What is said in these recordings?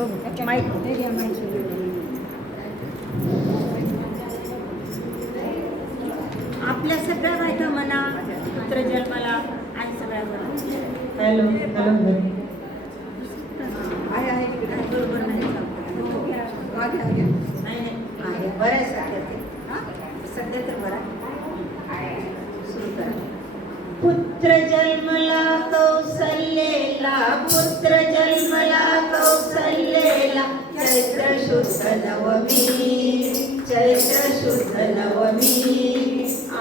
बघू आपल्या सगळ्या बायका म्हणा पुत्र जन्माला आणि सगळ्या म्हणा हॅलो हॅलो आहे आहे बरोबर नाही आहे बरं आहे सध्या तर बरं आहे. सुरू करा. पुत्र जन्मला चैत्र शुद्ध नवमी चैत्र शुद्ध नवमी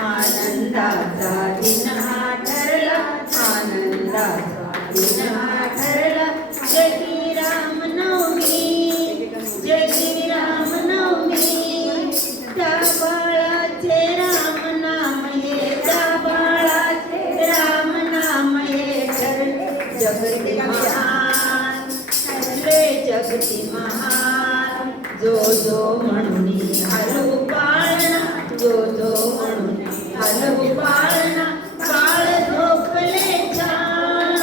आनंदाचा दिन हा ठरला आनंदाचा दिन हा ठरला जगी राम नवमी जगी राम नवमी. त्या बाळाचे राम नाम हे त्या बाळाचे राम नाम हे ठरले जगती महान ठरले जगती महान जो जो म्हणून हलू पाळणा जो जो म्हणून हलू पाळणा. बाळ झोपले छान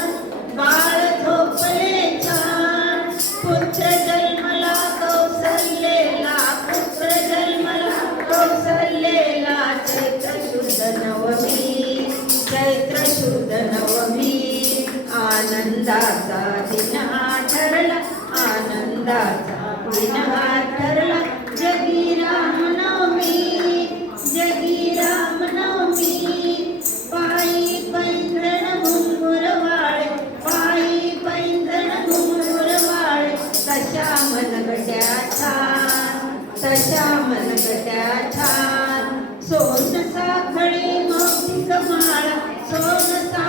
बाळ झोपले छान. पुत्र जन्मला कौसल्येला पुत्र जन्मला कौसल्येला. चैत्र शुद्ध नवमी चैत्र शुद्ध नवमी. आनंदाचा दिन हा ठरला आनंदाचा सोन साखळी मोठी कमाळा सोन सा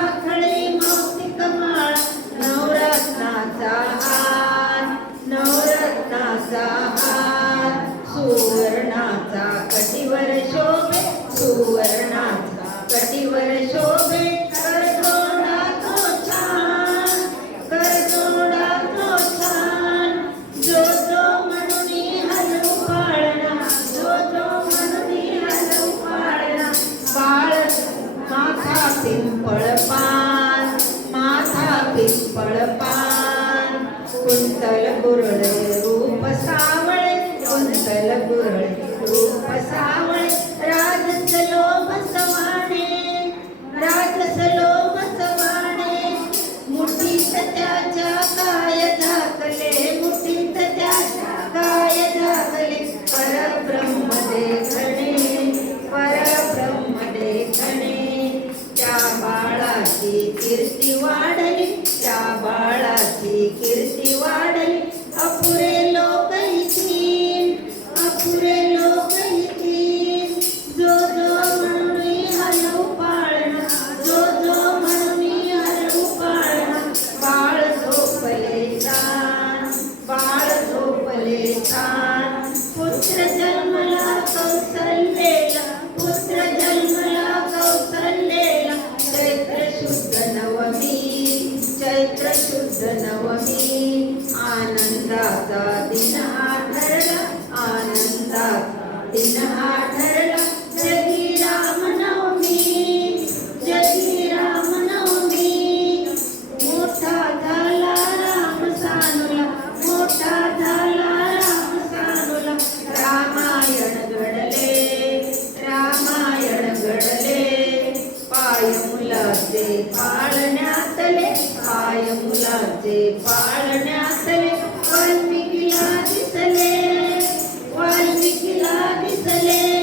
हार सुवर्णाचा कटीवर शोभे सुवर्णाचा कटीवर शोभे. करतोडा तो छान करतोडा तो छान. जो जो म्हणून हलू पाळणा जो जो म्हणून हलू पाळणा बाळ माथा पिंपळ पान माथा पिंपळ पान. कुंतल गुरळे आनंदाचा पाय मुलाचे पाळण्यातले वाल्मिकीला दिसले वाल्मिकीला दिसले.